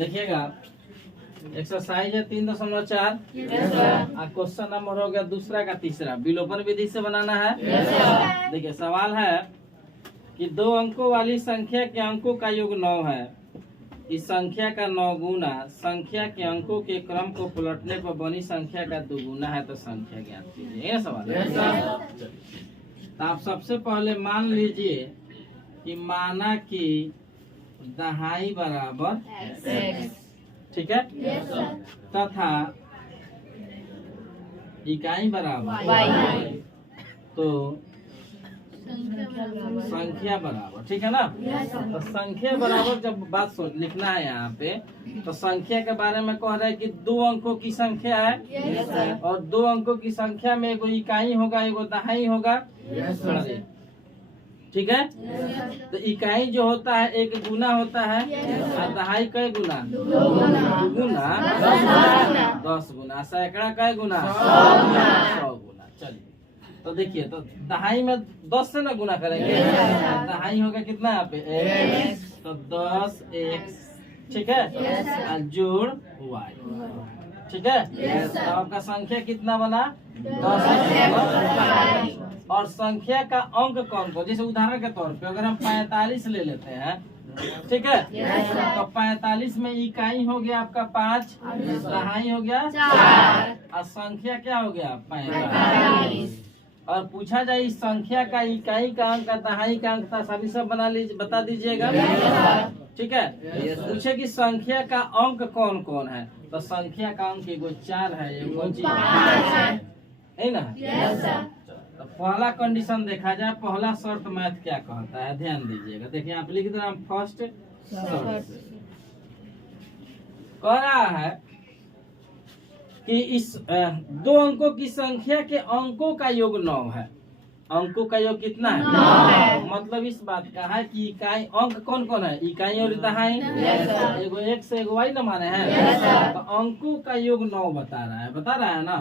देखिएगा एक्सरसाइज है 3.4 question number हो गया दूसरा का तीसरा। विलोपन विधि से बनाना है। देखिए सवाल है कि 2 अंकों वाली संख्या के अंकों का योग 9 है। इस संख्या का 9 गुना संख्या के अंकों के क्रम को पलटने पर बनी संख्या का 2 गुना है तो संख्या ज्ञात कीजिए। ये सवाल है। तो आप सबसे पहले मान लीजिए कि माना कि दहाई बराबर ठीक है तथा इकाई बराबर तो संख्या बराबर ठीक है ना। तो संख्या बराबर जब बात लिखना है यहाँ पे तो संख्या के बारे में कह रहा है कि 2 अंकों की संख्या है और 2 अंकों की संख्या में एगो इकाई होगा एगो दहाई होगा ठीक है। तो इकाई जो होता है 1 गुना होता है और दहाई कई गुना 2 गुना 10 गुना सैकड़ा कई गुना 100 गुना। चलिए तो देखिए तो दहाई में 10 से ना गुना करेंगे दहाई होगा कितना यहाँ पे x तो 10 x ठीक है और जोड़ y ठीक है। तो आपका संख्या कितना बना 10 और संख्या का अंक कौन कौन जैसे उदाहरण के तौर पे अगर हम 45 ले लेते हैं ठीक है तो 45 में इकाई हो गया आपका 5 दहाई हो गया 4 और संख्या क्या हो गया 45 और पूछा जाए इस संख्या का इकाई का अंक दहाई का अंक था सभी सब बना लीजिए बता दीजिएगा ठीक है। पूछे कि संख्या का अंक कौन कौन है तो संख्या का अंक एगो 4 है एगो 5 है ना। तो पहला कंडीशन देखा जाए पहला शर्त मैथ क्या कहता है ध्यान दीजिएगा। देखिए आप लिख दे रहे हैं फर्स्ट शर्त कह रहा है कि इस 2 अंकों की संख्या के अंकों का योग 9 है। अंकों का योग कितना है 9 है। मतलब इस बात का है कि इकाई अंक कौन कौन है इकाई और दहाई एगो एक से एगो वाई न माने हैं तो अंकों का योग 9 बता रहा है ना।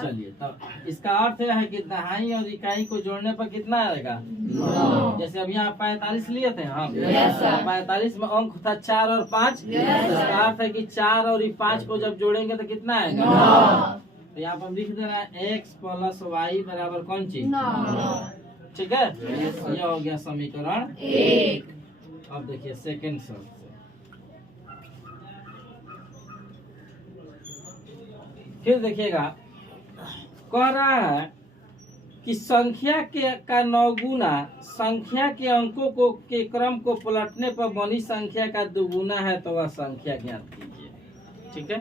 चलिए तो इसका अर्थ यह है कि दहाई और इकाई को जोड़ने पर कितना आएगा जैसे अभी यहाँ 45 लिए थे हम 45 में अंक था 4 और 5 इसका अर्थ है कि 4 और 5 को जब जोड़ेंगे तो कितना आएगा तो यहाँ पर लिख दे रहा है x प्लस वाई बराबर कौन चीज ठीक है। यह हो गया समीकरण 1। अब देखिए सेकंड शर्त से फिर देखिएगा कह रहा है कि संख्या का 9 गुना संख्या के अंकों को के क्रम को पलटने पर बनी संख्या का 2 गुना है तो वह संख्या ज्ञात कीजिए ठीक है।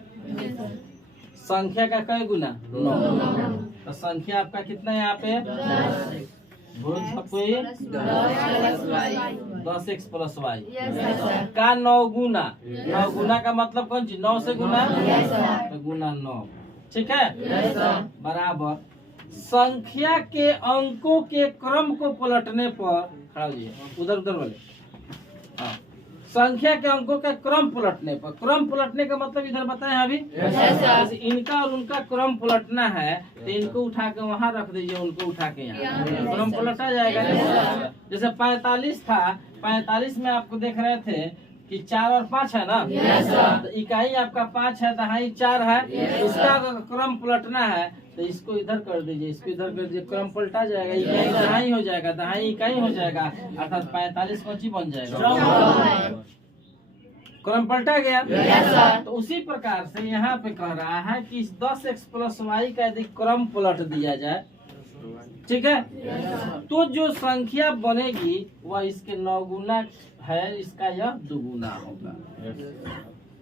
संख्या का कई गुना 9 तो संख्या आपका कितना है यहाँ पे 10x प्लस y का 9 गुना 9 गुना का मतलब कौन चीज 9 से गुना तो गुना 9 ठीक है बराबर संख्या के अंकों के क्रम को पलटने पर खड़ा उधर उधर वाले संख्या के अंकों का क्रम पलटने का मतलब इधर बताएं अभी जैसे इनका और उनका क्रम पलटना है तो इनको उठा के वहाँ रख दीजिए उनको उठा के यहाँ क्रम पलटा जाएगा। जैसे 45 था 45 में आपको देख रहे थे कि 4 और 5 है ना तो इकाई आपका 5 है दहाई 4 है इसका क्रम पलटना है तो इसको इधर कर दीजिए इसको इधर कर दीजिए क्रम पलटा जाएगा इकाई दहाई हो जाएगा दहाई इकाई हो जाएगा अर्थात 45 कौची बन जाएगा क्रम पलटा गया। तो उसी प्रकार से यहाँ पे कह रहा है कि इस 10x प्लस वाई का यदि क्रम पलट दिया जाए ठीक है तो जो संख्या बनेगी वह इसके 9 गुना है इसका यह 2 गुना होगा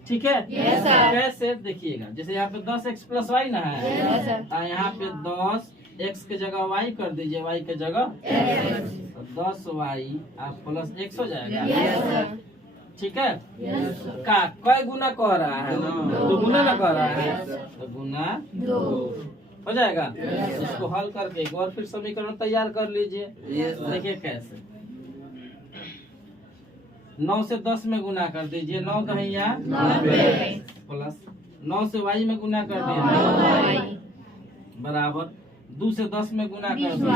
ठीक है। कैसे देखिएगा जैसे यहाँ पे 10x प्लस वाई ना है यहाँ पे 10x के जगह y कर दीजिए y के जगह 10y आप प्लस x हो जाएगा ठीक है। का कई गुना कह रहा है 2 गुना ना कह रहा है तो गुना 2 हो जाएगा। इसको हल करके एक और फिर समीकरण तैयार कर लीजिए। देखिए कैसे 9 से 10 में गुना कर दीजिए 9 दहिया प्लस 9 से y में गुना कर दिए बराबर 2 से 10 में गुना कर दो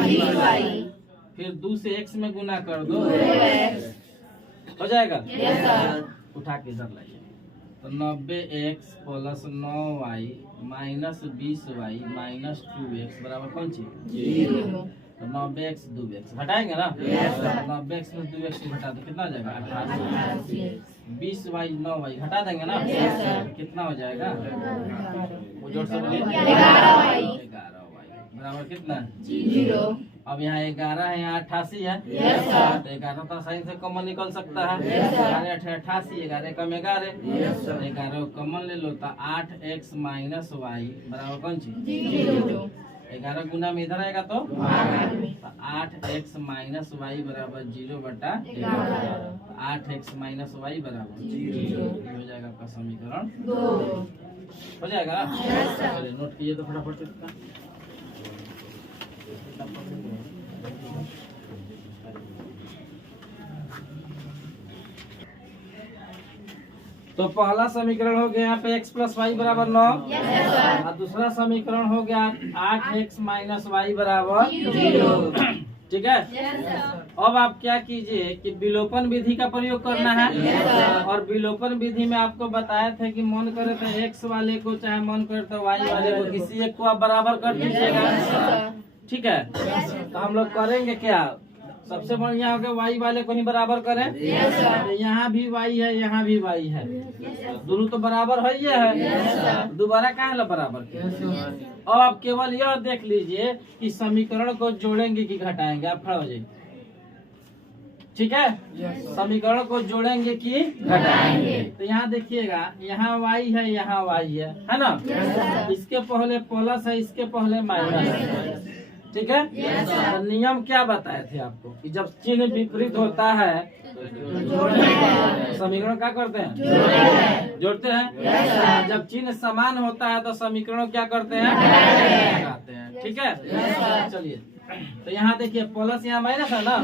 फिर 2 से x में गुना कर दो हो जाएगा। उठा के इधर लाइए तो 90x plus 9y minus 20y minus 2x बराबर कौन चीज? तो 90x 2x हटाएंगे ना? 90x में 2x को घटा दो कितना हो जाएगा? 88। 20y 9y घटा देंगे ना? कितना हो जाएगा? वो जोड़ से बोलिए 11y बराबर कितना? 0। अब यहाँ 11 है, यहाँ 88 है। तो 11 तो आसानी से कॉमन निकल सकता है। 88 11 कम 11 11 कॉमन ले लो तो 8x माइनस वाई बराबर कौन चीज? 11 गुना में इधर आएगा तो 8x माइनस वाई बराबर 0/11। 8x माइनस वाई बराबर 0 हो जाएगा आपका समीकरण 2 हो जाएगा। चलिए नोट कीजिए तो फटाफट इसका। तो पहला समीकरण हो गया यहाँ पे x प्लस वाई बराबर 9 और दूसरा समीकरण हो गया 8x माइनस वाई बराबर 0। ठीक है। अब आप क्या कीजिए कि विलोपन विधि का प्रयोग करना है। और विलोपन विधि में आपको बताया था कि मन करे तो x वाले को चाहे मन करे तो y वाले को किसी एक को आप बराबर कर दीजिएगा। ठीक है। तो हम लोग करेंगे क्या? सबसे बढ़िया होगा y वाले को ही बराबर करें। यहाँ भी y है, यहाँ भी y है, दोनों तो बराबर है ही है। दोबारा कहाँ ला बराबर के? अब आप केवल यह देख लीजिए कि समीकरण को जोड़ेंगे कि घटाएंगे। आप खड़ा हो जाइए। ठीक है। समीकरण को जोड़ेंगे कि घटाएंगे। तो यहाँ देखिएगा, यहाँ y है, यहाँ y है ना? इसके पहले प्लस है, इसके पहले माइनस है। ठीक है। तो नियम क्या बताए थे आपको कि जब चिन्ह विपरीत होता है समीकरण क्या करते हैं? जोड़ते हैं। जब चिन्ह समान होता है तो समीकरण क्या करते हैं? घटाते हैं। ठीक है। चलिए तो यहाँ देखिए प्लस यहाँ माइनस है ना?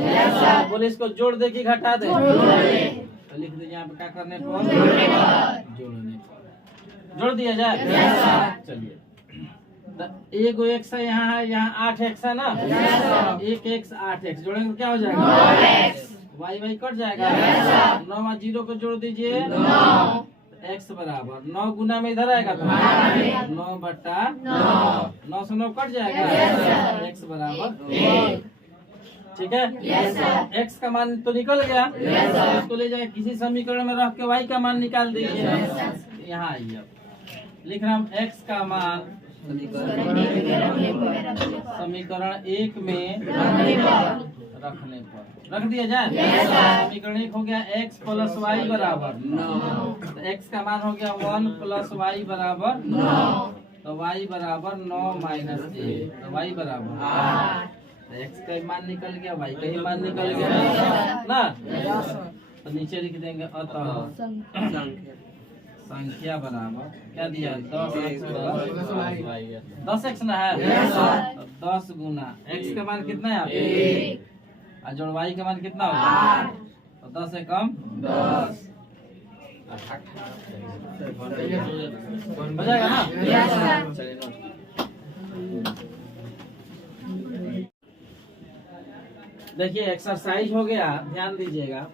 बोले इसको जोड़ दे कि घटा दे? तो लिख दीजिए यहाँ पे क्या करने पर? जोड़ने पर। जोड़ दिया जाए। चलिए एक x है, यहाँ है, यहाँ 8x है ना? 1x 8x जोड़ेंगे तो क्या हो जाएगा? y कट जाएगा। 9 और 0 को जोड़ दीजिए। x बराबर 9 गुना में इधर आएगा तो 9/9 से 9 कट जाएगा। x बराबर 1। ठीक है। x का मान तो निकल गया। इसको ले जाए किसी समीकरण में रख के y का मान निकाल दीजिए। यहाँ आइए लिख रहा हूँ x का मान समीकरण 1 में रखने पर रख दिया जाए। समीकरण 1 हो गया x प्लस वाई बराबर 9। तो x का मान हो गया 1 प्लस वाई बराबर 9। तो y बराबर 9 माइनस 1। तो y बराबर 8। तो x का मान निकल गया, y का ही मान निकल गया ना? तो नीचे लिख देंगे अतः संख्या बराबर क्या दिया? 10x ना है? 10 गुना x का मान कितना है? 1 और जोड़ y का मान कितना होगा? 10 से कम 10 हो जाएगा ना? चलिए नोट देखिए एक्सरसाइज हो गया, ध्यान दीजिएगा।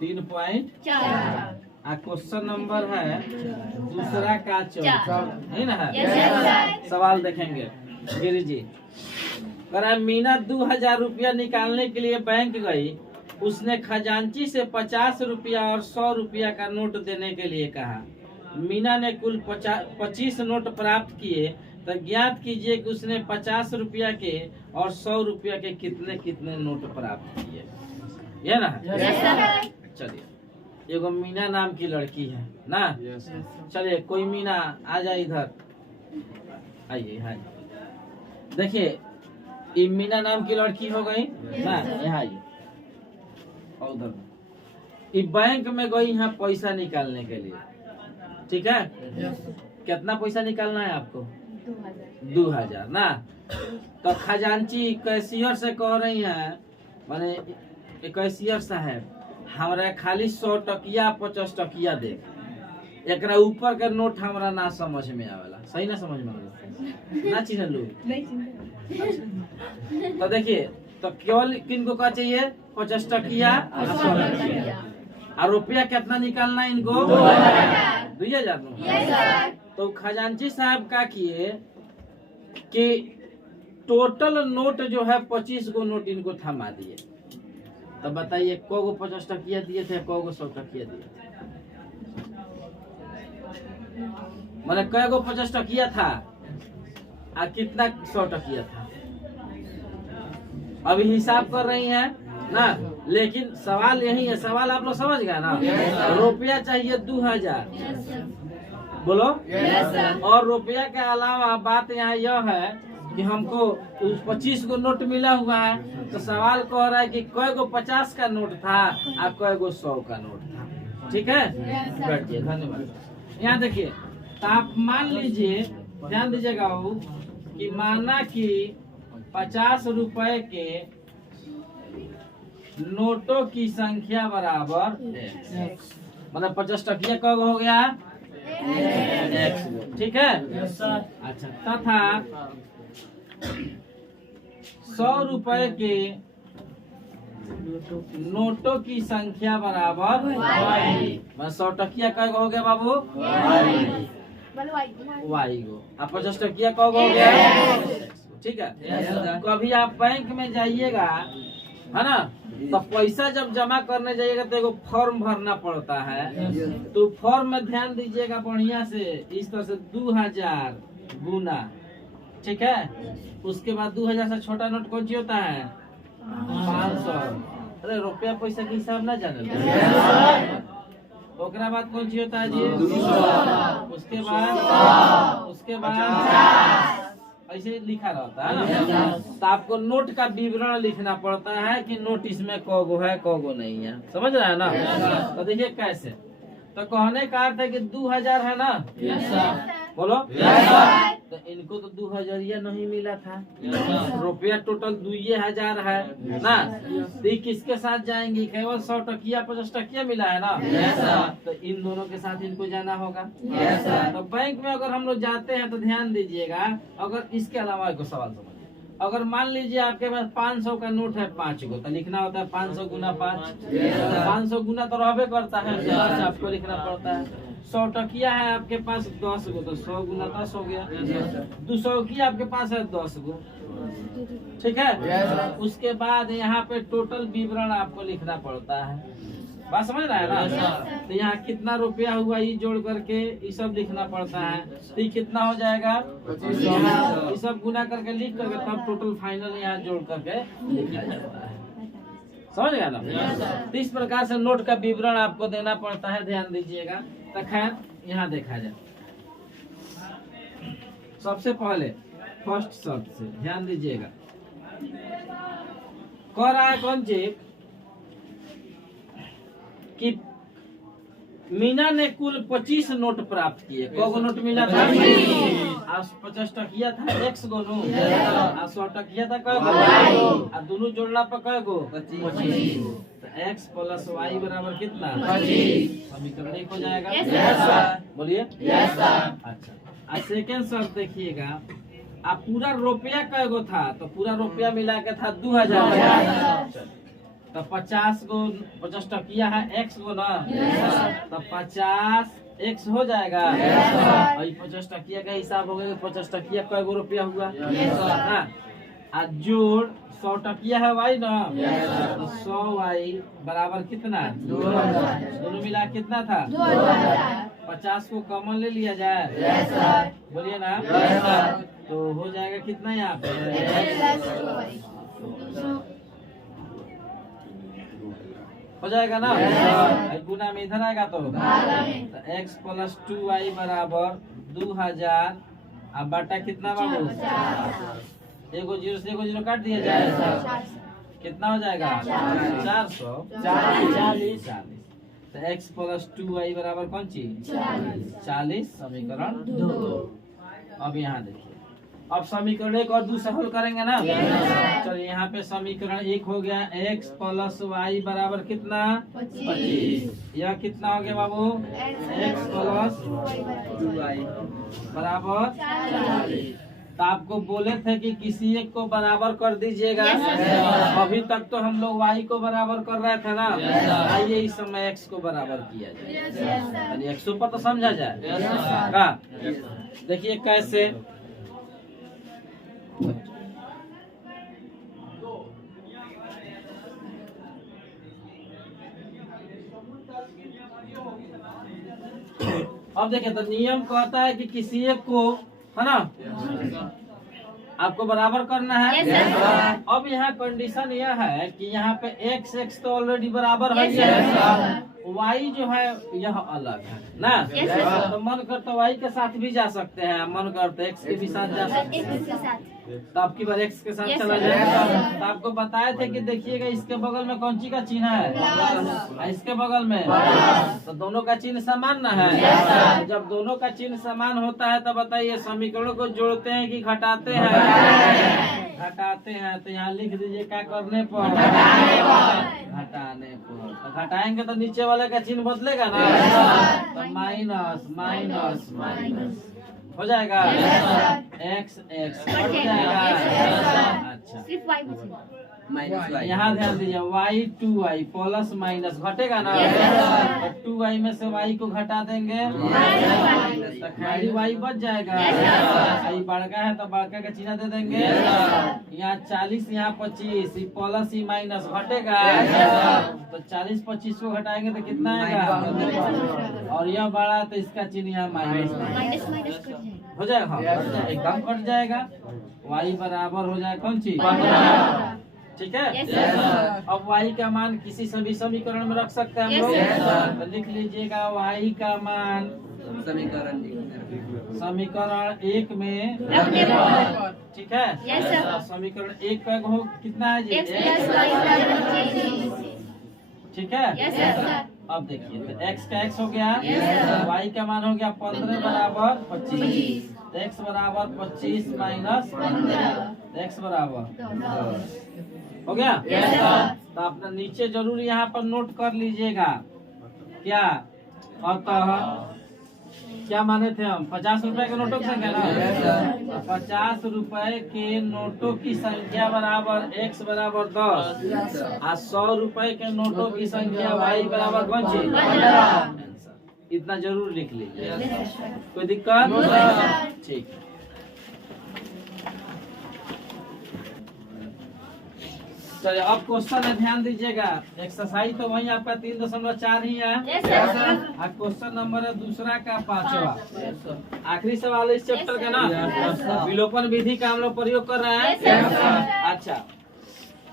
3.4 क्वेश्चन नंबर है दूसरा का 14 है ना? है सवाल देखेंगे। गिरी जी करा मीना 2000 रुपया निकालने के लिए बैंक गई। उसने खजांची से 50 रुपया और 100 रुपया का नोट देने के लिए कहा। मीना ने कुल 25 नोट प्राप्त किए, तो ज्ञात कीजिए कि उसने 50 रुपया के और 100 रुपया के कितने कितने नोट प्राप्त किए। ये ना? चलिए एगो मीना नाम की लड़की है ना? चलिए कोई मीना आ जाए इधर, आइए। हाय देखिए ये मीना नाम की लड़की हो गई ना? यहाँ आइए और उधर ये बैंक में गई यहाँ पैसा निकालने के लिए। ठीक है। कितना पैसा निकालना है आपको? 2000 ना? तो खजांची कैशियर से कह रही है, माने कैशियर साहब हमारा खाली 100 टकिया 50 टकिया दे, एक ऊपर के नोट हमारा ना समझ में आवेला। सही ना समझ में आवेला ना? चिन्ह लो। तो देखिए तो केवल किनको का चाहिए? 50 टकिया और 100 टकिया। और रुपया कितना निकालना है इनको? 2000। तो खजांची साहब का किए कि टोटल नोट जो है 25 गो नोट इनको थमा दिए। तो बताइए को गो 50 टकिया दिए थे, को गो 100 टकिया दिए थे? मतलब कै गो 50 टकिया था और कितना 100 टकिया था? अभी हिसाब कर रही हैं ना, लेकिन सवाल यही है। सवाल आप लोग समझ गए ना? रुपया चाहिए 2000, बोलो। और रुपया के अलावा बात यहाँ यह है कि हमको 25 गो नोट मिला हुआ है। तो सवाल कह रहा है कि कै गो 50 का नोट था और कै गो 100 का नोट था। ठीक है, बैठिए, धन्यवाद। यहाँ देखिए, तो आप मान लीजिए, ध्यान दीजिएगा कि माना कि 50 रुपए के नोटों की संख्या बराबर मतलब 50 टकिया कब हो गया? x। ठीक है, अच्छा। तथा 100 रुपए के नोटों की संख्या बराबर y। 100 टकिया कब हो गया बाबू? y गो। अब 50 टकिया कब हो गया? ठीक है। कभी आप बैंक में जाइएगा, है ना, तो पैसा जब जमा करने जाइएगा तो एगो फॉर्म भरना पड़ता है। तो फॉर्म में ध्यान दीजिएगा बढ़िया से, इस तरह से 2000 गुना, ठीक है। उसके बाद 2000 से छोटा नोट कौन सी होता है? 500। अरे रुपया पैसा के हिसाब ना जाने। ओकरा बाद कौन सी होता है जी? 200। उसके बाद ऐसे लिखा रहता है ना। तो आपको नोट का विवरण लिखना पड़ता है कि नोट इसमें कौगो है कौगो नहीं है। समझ रहा है ना? तो देखिए कैसे। तो कहने का अर्थ है कि 2000 है ना, बोलो। तो इनको तो 2000 नहीं मिला था, रुपया टोटल 2000 है ना। तो ये किसके साथ जाएंगी? केवल 100 टकिया 50 टकिया मिला है ना, तो इन दोनों के साथ इनको जाना होगा। तो बैंक में अगर हम लोग जाते हैं तो ध्यान दीजिएगा, अगर इसके अलावा एक सवाल समझिए। अगर मान लीजिए आपके पास 500 का नोट है 5 गो, तो लिखना होता है 500 गुना 5। 500 गुना तो रहबे करता है, आपको लिखना पड़ता है। 100 टकिया है आपके पास 10 गो, तो 100 गुना 10 हो गया। 200 की आपके पास है 10 गो, ठीक है। उसके बाद यहाँ पे टोटल विवरण आपको लिखना पड़ता है। बात समझ रहा है ना? तो यहाँ कितना रुपया हुआ ये जोड़ करके ये सब लिखना पड़ता है। तो ये कितना हो जाएगा? 25। ये सब गुना करके लिख करके तब टोटल फाइनल यहाँ जोड़ करके लिखा जाता है। समझ गया ना? तो इस प्रकार से नोट का विवरण आपको देना पड़ता है, ध्यान दीजिएगा। तो खैर यहाँ देखा जाए, सबसे पहले फर्स्ट शब्द से ध्यान दीजिएगा। कह रहा है कौन चीज कि मीना ने कुल 25 नोट प्राप्त किए। कौ नोट मिला था? 50 टकिया था x गो नो, 100 टकिया था कै गो, दोनों जोड़ला पर कै गो? 25। तो x प्लस y बराबर कितना? 25। समीकरण 1 हो जाएगा। बोलिए। अच्छा, सेकेंड शब्द देखिएगा। आप पूरा रुपया कै गो था? तो पूरा रुपया मिला के था 2000। तो 50 टकिया है x गो ना, तो 50 x हो जाएगा। और 50 टकिया का हिसाब हो गया। 50 टकिया कै गो रुपया हुआ? और जोड़ 100 टकिया है y ना, तो 100y बराबर कितना? 2000। दोनों मिला कितना था? 50 को कॉमन ले लिया जाए, बोलिए ना। तो हो जाएगा कितना यहाँ पे? हो जाएगा ना? गुना में इधर आएगा तो x प्लस 2y बराबर 2000। अब बाटा कितना बाबू? एगो जीरो से एगो जीरो काट दिया जाए, कितना हो जाएगा? 440। तो x प्लस 2y बराबर कौन चीज? 40। समीकरण 2। अब यहाँ देखिए, अब समीकरण 1 और 2 सफल करेंगे ना। चलिए यहाँ पे समीकरण 1 हो गया, x प्लस y बराबर कितना? 25। यह कितना हो गया बाबू? x प्लस 2y बराबर 40। तो आपको बोले थे कि किसी एक को बराबर कर दीजिएगा। अभी तक तो हम लोग y को बराबर कर रहे थे ना, आइए इस समय x को बराबर किया जाए। 100 पर तो समझा जाए का। देखिए कैसे, अब देखिए तो नियम कहता है कि किसी एक को, है ना, आपको बराबर करना है। अब यहाँ कंडीशन यह है कि यहाँ पे x तो ऑलरेडी बराबर है, y जो है यह अलग है ना। तो मन करता y के साथ भी जा सकते हैं, मन करते x के भी साथ जा सकते हैं, तो आपकी बार x के साथ चला जाएगा। तो आपको बताए थे कि देखिएगा इसके बगल में कौन सी का चिन्ह है, इसके बगल में, तो दोनों का चिन्ह समान ना है। जब दोनों का चिन्ह समान होता है तो बताइए समीकरणों को जोड़ते हैं कि घटाते हैं? घटाते हैं। तो यहाँ लिख दीजिए क्या करने पर, घटाने पर। तो घटाएंगे तो नीचे वाले का चिन्ह बदलेगा ना, तो माइनस माइनस माइनस हो जाएगा, x हो जाएगा। अच्छा यहाँ ध्यान दीजिए, y 2y प्लस माइनस घटेगा ना, तो 2y में से y को घटा देंगे तो खाली y बच जाएगा। ये बड़का है तो बड़का का चिन्ह दे देंगे। यहाँ 40 यहाँ 25, प्लस ही माइनस घटेगा, तो 40 25 को घटाएंगे तो कितना आएगा, और यह बड़ा तो इसका चिन्ह यहाँ माइनस हो जाएगा, एकदम कट जाएगा। y बराबर हो जाए कौन चीज, ठीक है। अब y का मान किसी सभी समीकरण में रख सकते हैं हम लोग। तो लिख लीजिएगा y का मान समीकरण 1 में, ठीक है। समीकरण 1 का हो कितना है जी, ठीक है। अब देखिए तो x का x हो गया, y का मान हो गया 15 बराबर 25, x बराबर 25 माइनस 15, x बराबर हो गया। तो अपना नीचे जरूर यहाँ पर नोट कर लीजिएगा क्या, अतः क्या माने थे हम, 50 रुपए के नोटों की संख्या ना, 50 रुपए के नोटों की संख्या बराबर x बराबर 10, और 100 रुपए के नोटों की संख्या y बराबर कौन सी, इतना जरूर लिख लीजिए। कोई दिक्कत, ठीक है। चलिए अब क्वेश्चन में ध्यान दीजिएगा। एक्सरसाइज तो वही आपका 3.4 ही है। क्वेश्चन नंबर है दूसरा का 5वां, आखिरी सवाल इस चैप्टर का ना, विलोपन विधि का हम लोग प्रयोग कर रहे हैं। अच्छा,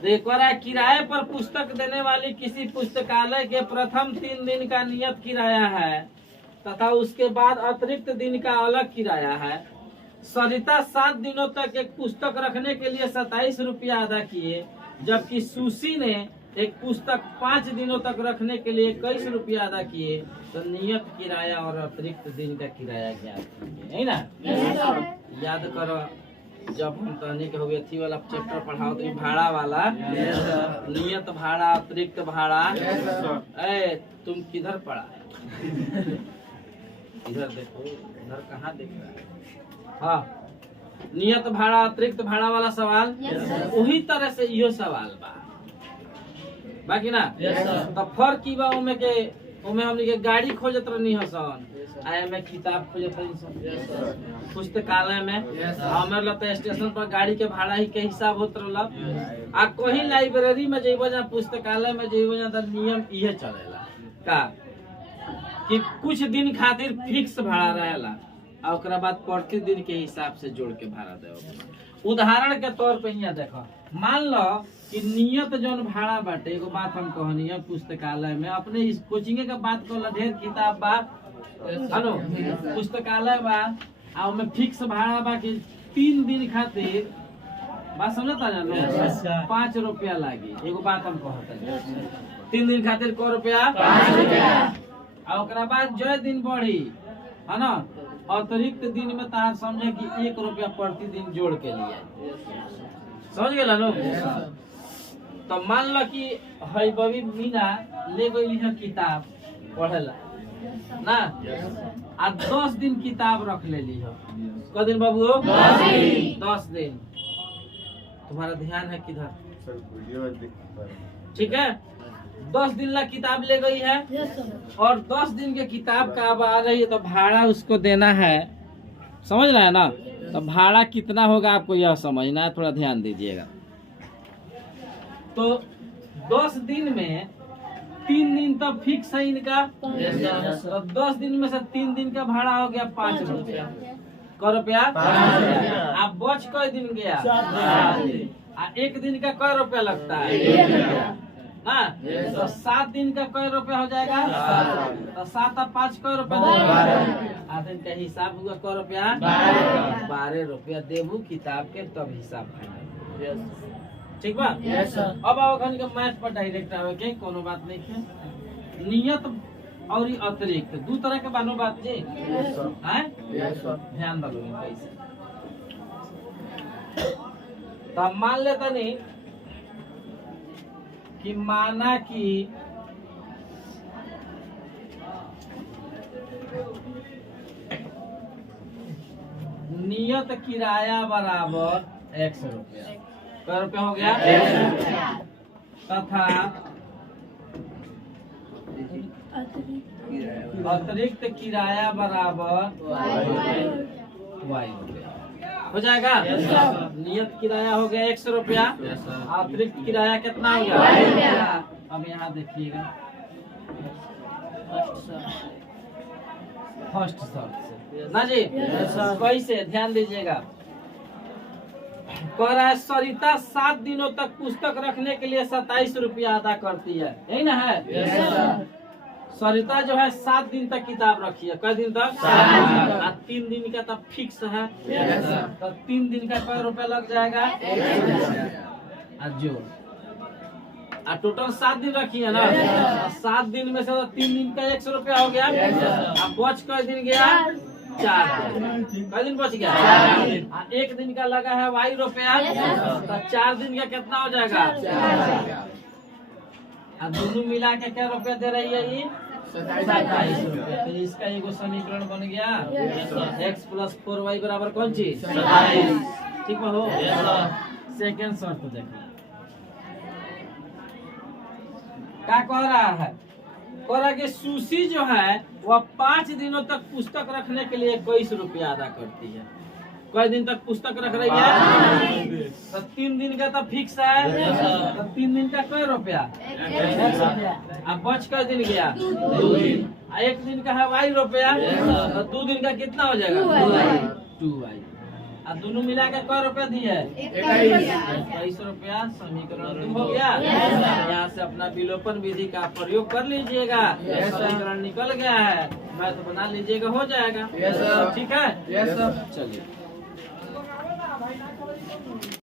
देखो रहा है, किराए पर पुस्तक देने वाली किसी पुस्तकालय के प्रथम 3 दिन का नियत किराया है तथा उसके बाद अतिरिक्त दिन का अलग किराया है। सरिता 7 दिनों तक एक पुस्तक रखने के लिए 27 रुपया अदा किए, जबकि सुशी ने एक पुस्तक 5 दिनों तक रखने के लिए 21 रुपया अदा किए। तो नियत किराया और अतिरिक्त दिन का किराया ज्ञात कीजिए, है ना। याद करो, जब हम कहने के हुए थी वाला चैप्टर पढ़ाओ तो भाड़ा वाला, नियत भाड़ा अतिरिक्त भाड़ा, तुम किधर पढ़ा, इधर देखो, इधर कहाँ देख रहा है। हाँ, नियत भाड़ा अतिरिक्त भाड़ा वाला सवाल वही तरह से यो सवाल बा, बाकी ना। तो फर्क की बा उमे के, उमे हमनी के गाड़ी खोजत रहनी हसन, आए में किताब खोजत रहनी सन पुस्तकालय में। हमारे लगता स्टेशन पर गाड़ी के भाड़ा ही के हिसाब होत रहल। आ कहीं लाइब्रेरी में जेबो जा, पुस्तकालय में जेबो जा, तो नियम इहे चलेला का कि कुछ दिन खातिर फिक्स भाड़ा रहेला, और ओकरा बाद प्रतिदिन के हिसाब से जोड़ के भाड़ा दे। उदाहरण के तौर पे यहाँ देखो, मान लो कि नियत जौन भाड़ा बाटे, एगो बात हम कहनी है, पुस्तकालय में अपने इस कोचिंग के बात कर, ढेर किताब बा, हेलो, पुस्तकालय बा, आ में फिक्स भाड़ा बा कि 3 दिन खातिर, बात समझता ना, 5 रुपया लागी। एगो बात हम कहते 3 दिन खातिर को रुपया 5 रुपया, और ओकरा बाद जो दिन बढ़ी, है ना, अतिरिक्त दिन में तार समझे कि 1 रुपया प्रतिदिन जोड़ के लिए, समझ गए लोग। तो मान लो कि हई बबी मीना ले गई है किताब पढ़ेला, ना। आज 10 दिन किताब रख ले ली हो। क दिन बाबू? 10 दिन। तुम्हारा ध्यान है किधर? ठीक है, 10 दिन ला किताब ले गई है और 10 दिन के किताब का अब आ रही है तो भाड़ा उसको देना है, समझ रहा है ना। तो भाड़ा कितना होगा आपको यह समझना है, थोड़ा ध्यान दीजिएगा। तो 10 दिन में 3 दिन तो फिक्स है इनका, तो 10 दिन में से 3 दिन का भाड़ा हो गया 5 रुपया। क रुपया? आप बच क दिन गया? 1 दिन का क रुपया लगता है ना। तो 7 दिन का क रुपया हो जाएगा? तो 7 और 5 क रुपया? 8 दिन का हिसाब हुआ क रुपया? 12 रुपया देबू किताब के, तब हिसाब फाइनल। ठीक बा? अब आओ खन के मैथ पर डायरेक्ट आवे के, कोनो बात नहीं है। नियत और अतिरिक्त 2 तरह के बानो बात जी हैं, ध्यान डालो कैसे। तो मान लेता नहीं कि माना कि नियत किराया बराबर 100 रुपया। कै रुपया हो गया? तथा अतिरिक्त किराया बराबर y रुपया हो जाएगा। नियत किराया हो गया 100 रुपया, अतिरिक्त किराया कितना हो गया? अब यहाँ देखिएगा फर्स्ट शर्त से ना जी, कैसे ध्यान दीजिएगा। कह रहा है सरिता 7 दिनों तक पुस्तक रखने के लिए 27 रुपया अदा करती है, यही ना है? सरिता जो है 7 दिन तक किताब रखी है। कै दिन तक? 3 दिन का तब फिक्स है, तो 3 दिन का कै रुपया लग जाएगा? जो टोटल 7 दिन रखी है ना, 7 दिन में से 3 दिन का 100 रुपया हो गया। अब बच कै दिन गया? 4 दिन। कै दिन बच गया? 1 दिन का लगा है y रुपया, तो 4 दिन का कितना हो जाएगा? दोनों मिला के क्या रुपया दे रही है ये? 27 रुपया। तो इसका एगो समीकरण बन गया x + 4y बराबर कौन चीज? 27। ठीक हो? सेकेंड शर्त देखो क्या कह रहा है। कह रहा है कि सुशी जो है वह 5 दिनों तक पुस्तक रखने के लिए 21 रुपया अदा करती है। कै दिन तक पुस्तक रख रही है? तो 3 दिन का तो फिक्स है, तो 3 दिन का कै रुपया? 100। अब बच कै दिन गया? 2 दिन। 1 दिन का है y रुपया, तो 2 दिन का कितना हो जाएगा? 2y। अब दोनों मिला के कै रुपया दिए? 21 रुपया। समीकरण 2 हो गया। यहाँ से अपना विलोपन विधि का प्रयोग कर लीजिएगा, समीकरण निकल गया है, मैथ बना लीजिएगा, हो जाएगा। ठीक है, चलिए।